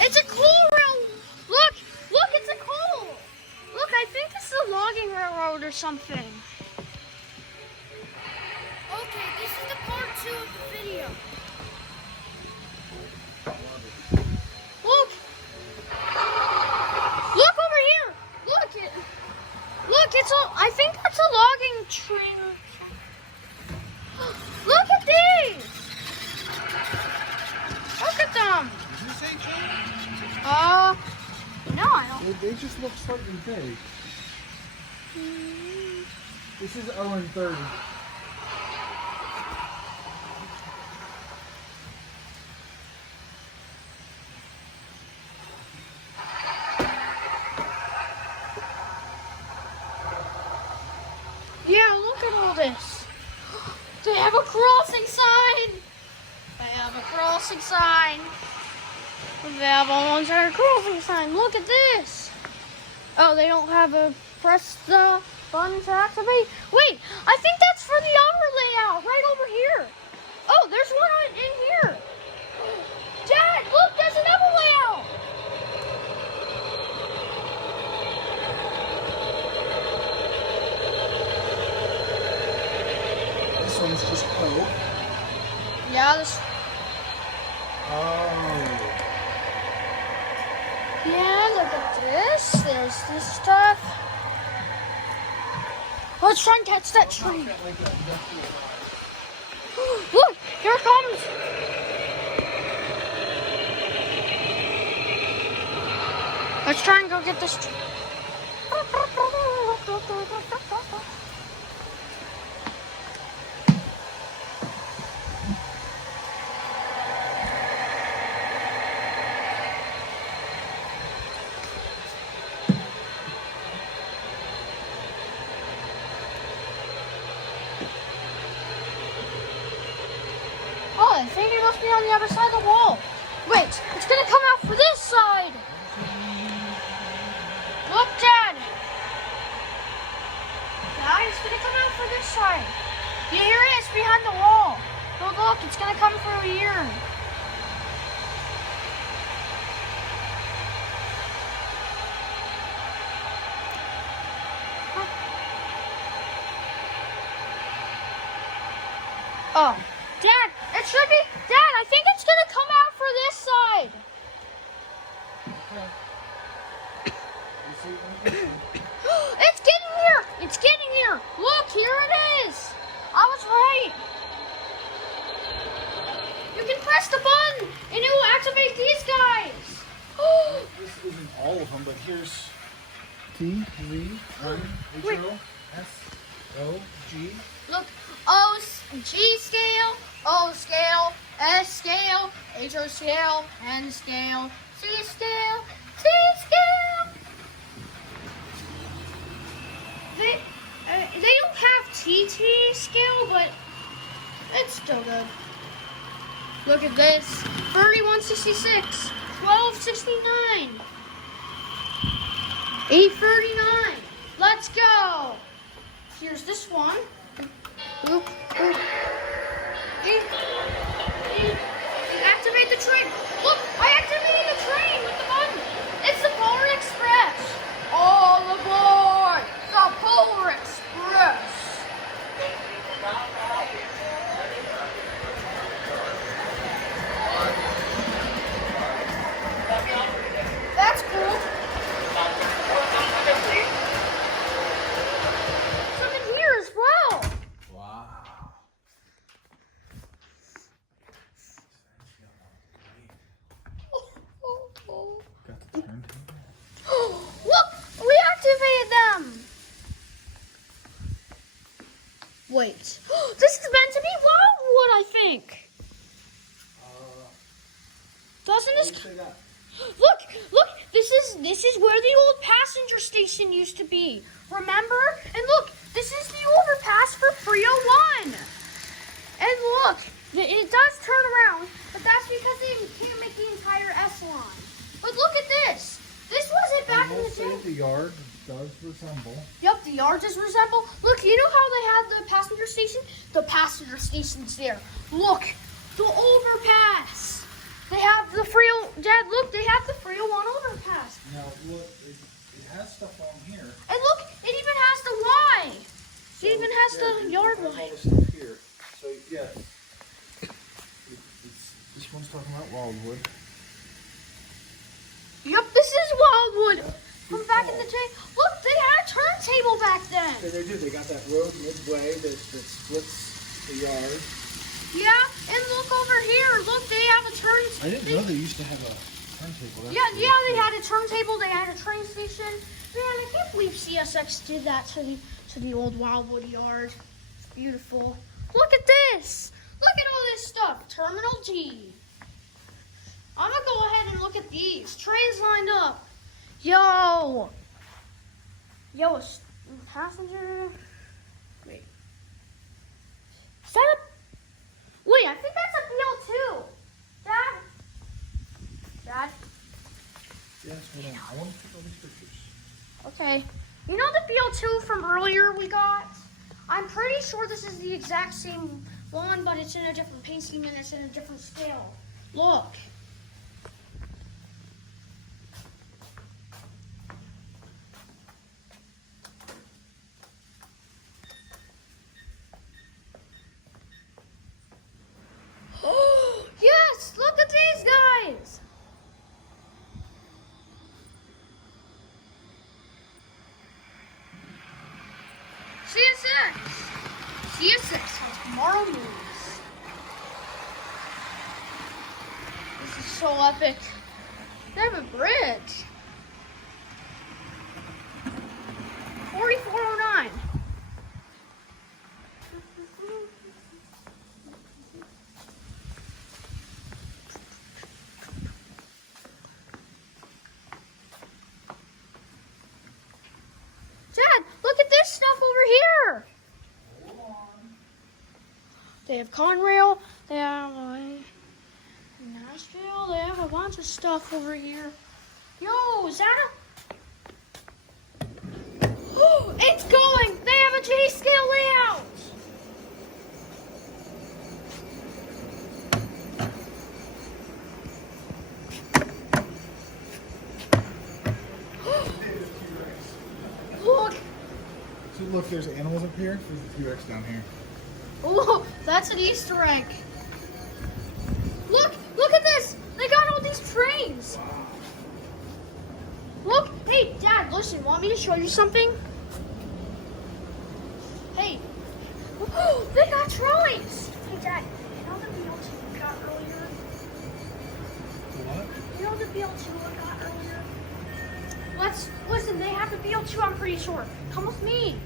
It's a coal rail. Look, it's a coal. Look, I think it's a logging railroad or something. Okay, this is the part 2 of the video. Look. Look over here. Look, it's a, I think that's a logging train. Look at these. Look at them. Did you say train? No, I don't. They just look slightly big. This is Owen 30. Yeah, look at all this. They have a crossing sign. They have a crossing sign. They have a entire crossing sign. Look at this. Oh, they don't have a press the button to activate. Wait, I think that's for the other layout right over here. Oh, there's one in here. Dad, look, there's another layout. This one's just coal. Yeah, this. Oh. Yeah, look at this. There's this stuff. Let's try and catch that train. Look, here it comes. Let's try and go get this train. Oh, I think it must be on the other side of the wall. Wait, it's gonna come out for this side. Look, Dad. Dad, it's gonna come out for this side. You hear it? It's behind the wall. Oh, look, it's gonna come through here. Oh, Dad, it should be. Dad, I think it's gonna come out for this side. It's getting here. It's getting here. Look, here it is. I was right. You can press the button and it will activate these guys. This isn't all of them, but here's T, Z, N, H, O, S, O, G. Look, O, G scale, O scale, S scale, H O scale, N scale, C scale, T scale. They don't have TT scale, but it's still good. Look at this, 3166, 1269, 839. Let's go. Here's this one. Ooh, ooh. Activate the train. Look, I activated the train with the button. It's the Polar Express. All aboard the Polar Express. That's cool. Something here as well. Wow. Got the turn. Look, we activated them. Wait, this is meant to be logwood, I think. Doesn't this? Look, this is where the old passenger station used to be. Remember? And look, this is the overpass for 301. And look, it does turn around, but that's because they can't make the entire S line. But look at this. This wasn't back in the day. The yard does resemble. Yep, the yard does resemble. Look, you know how they had the passenger station? The passenger station's there. Look, the overpass. They have the Dad, look, they Wildwood. Yep, this is Wildwood. From back in the day. Look, they had a turntable back then. Yeah, they do. They got that road midway that splits the yard. Yeah, and look over here. Look, they have a turntable. I didn't know they used to have a turntable. That's Yeah, really they cool. had a turntable. They had a train station. Man, I can't believe CSX did that to the old Wildwood yard. It's beautiful. Look at this. Look at all this stuff. Terminal G. I'm gonna go ahead and look at these trains lined up. Yo, a passenger. Wait, is that a? Wait, I think that's a BL2. Dad. Yes, hold on. I want to take all these pictures. Okay. You know the BL2 from earlier we got? I'm pretty sure this is the exact same one, but it's in a different paint scheme and it's in a different scale. Look. Oh, yes! Look at these guys! CSX has tomorrow news. This is so epic. They have a bridge. 4409. Dad, look at this stuff over here. They have Conrail, they have Nashville, they have a bunch of stuff over here. Yo, is that a... Oh, it's going! They have a J-scale layout! Look! So look, there's animals up here. There's a T-Rex down here. Oh, that's an Easter egg. Look at this! They got all these trains. Look, hey, Dad, listen, want me to show you something? Hey, oh, they got trolleys. Hey, Dad, you know the BL2 we got earlier? What? You know the BL2 we got earlier? Listen, they have the BL2, I'm pretty sure. Come with me.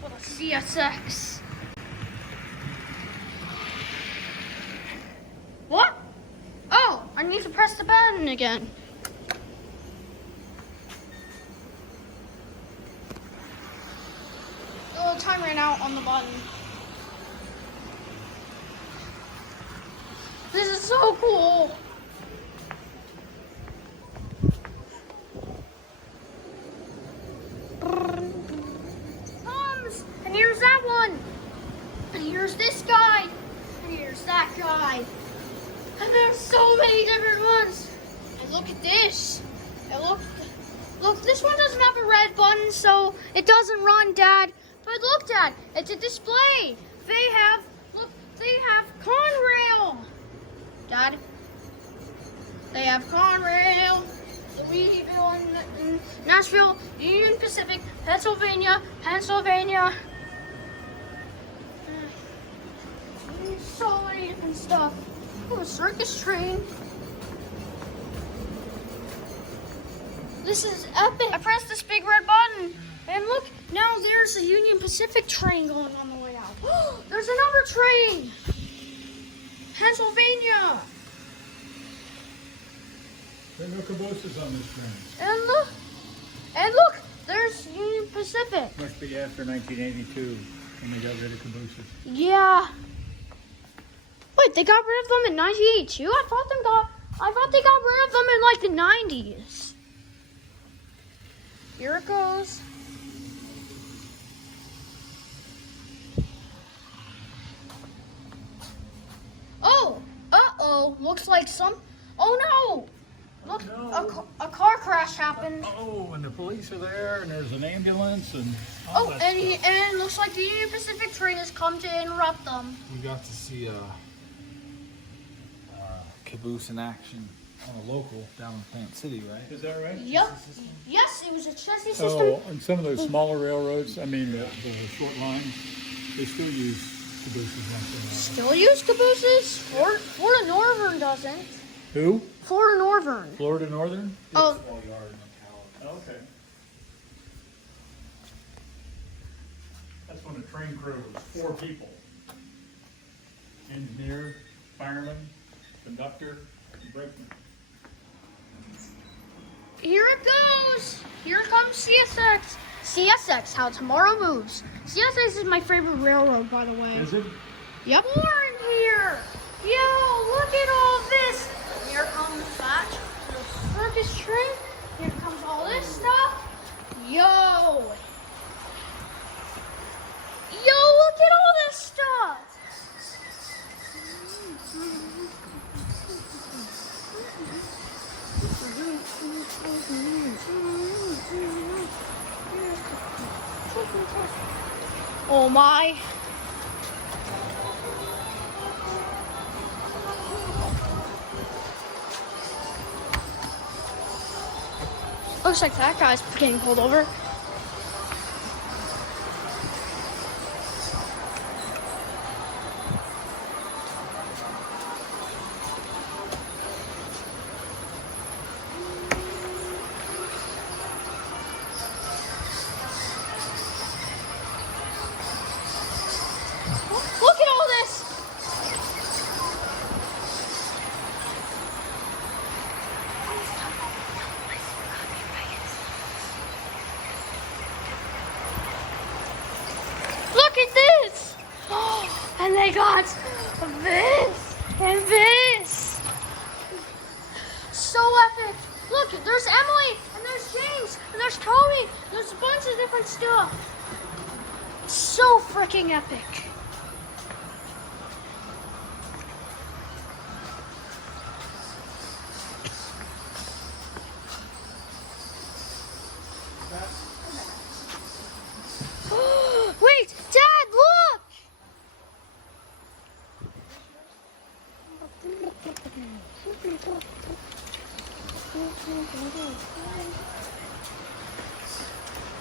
For the CSX. What? Oh, I need to press the button again. Oh, time ran out on the button. This is so cool. And here's that one. And here's this guy. And here's that guy. And there's so many different ones. And look at this. And look, this one doesn't have a red button, so it doesn't run, Dad. But look, Dad, it's a display. They have Conrail. Dad, they have Conrail, Louisville, and Nashville, Union Pacific, Pennsylvania. So many different stuff. Oh, a circus train. This is epic. I pressed this big red button, and look, now there's a Union Pacific train going on the way out. There's another train. Pennsylvania. There are no cabooses on this train. And look, there's Union Pacific. Must be after 1982 when they got rid of cabooses. Yeah. Wait, they got rid of them in 1982? I thought they got rid of them in like the 90s. Here it goes. Oh, uh-oh. Looks like oh no! Look, No. a car crash happened. Oh, and the police are there, and there's an ambulance, and Oh, and looks like the Union Pacific train has come to interrupt them. we got to see caboose in action on a local down in Plant City, right? Is that right? Yep. Yes, it was a chassis system. So on some of those smaller railroads, I mean the short lines, they still use cabooses once in a while. Still use cabooses? Florida Northern doesn't. Who? Florida Northern. Florida Northern? Oh, Okay. That's when the train crew was 4 people. Engineer, fireman, conductor, and brakeman. here it goes. Here comes CSX. CSX, how tomorrow moves. CSX is my favorite railroad, by the way. Is it? Yep. More in here. Yo, look at all this. Here comes that circus train. Here comes all this stuff. Yo. Yo, look at all this stuff. Oh my. Looks like that guy's getting pulled over. Look at all this! Look at this! And they got this and this. So epic! Look, there's Emily and there's James and there's Toby. There's a bunch of different stuff. So freaking epic. Wait, Dad, look!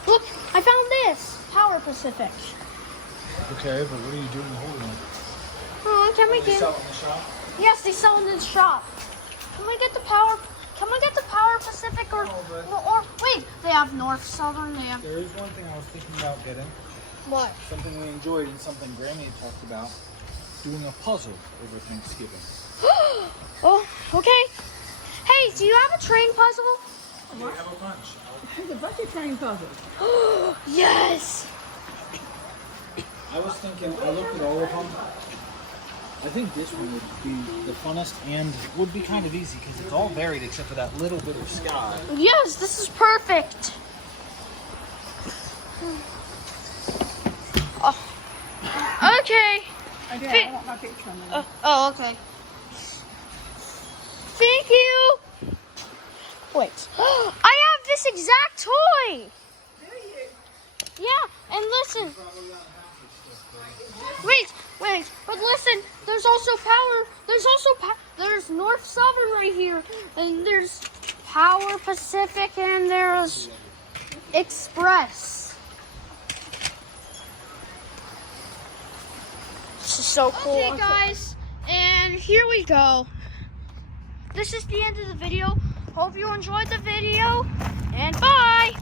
Look, I found this. Power Pacific. Okay, but what are you doing holding it? Oh, can we get? Sell it in the shop? Yes, they sell it in the shop. Can we get the Power? Can we get the Power Pacific or wait? They have North Southern. They have There is one thing I was thinking about getting. what? Something we enjoyed and something Granny talked about. Doing a puzzle over Thanksgiving. Oh, okay. Hey, do you have a train puzzle? We have a bunch. There's a bunch of train puzzles. Yes. I was thinking, I looked at all of them. I think this one would be the funnest and would be kind of easy because it's all varied except for that little bit of sky. Yes, this is perfect. Oh. Okay. Okay, I want my picture on there. Oh, okay. Thank you. Wait. I have this exact toy. Yeah, and listen. Wait, but listen. There's also power. There's North Southern right here, and there's Power Pacific, and there's Express. This is so cool. Okay, guys, and here we go. This is the end of the video. Hope you enjoyed the video, and bye.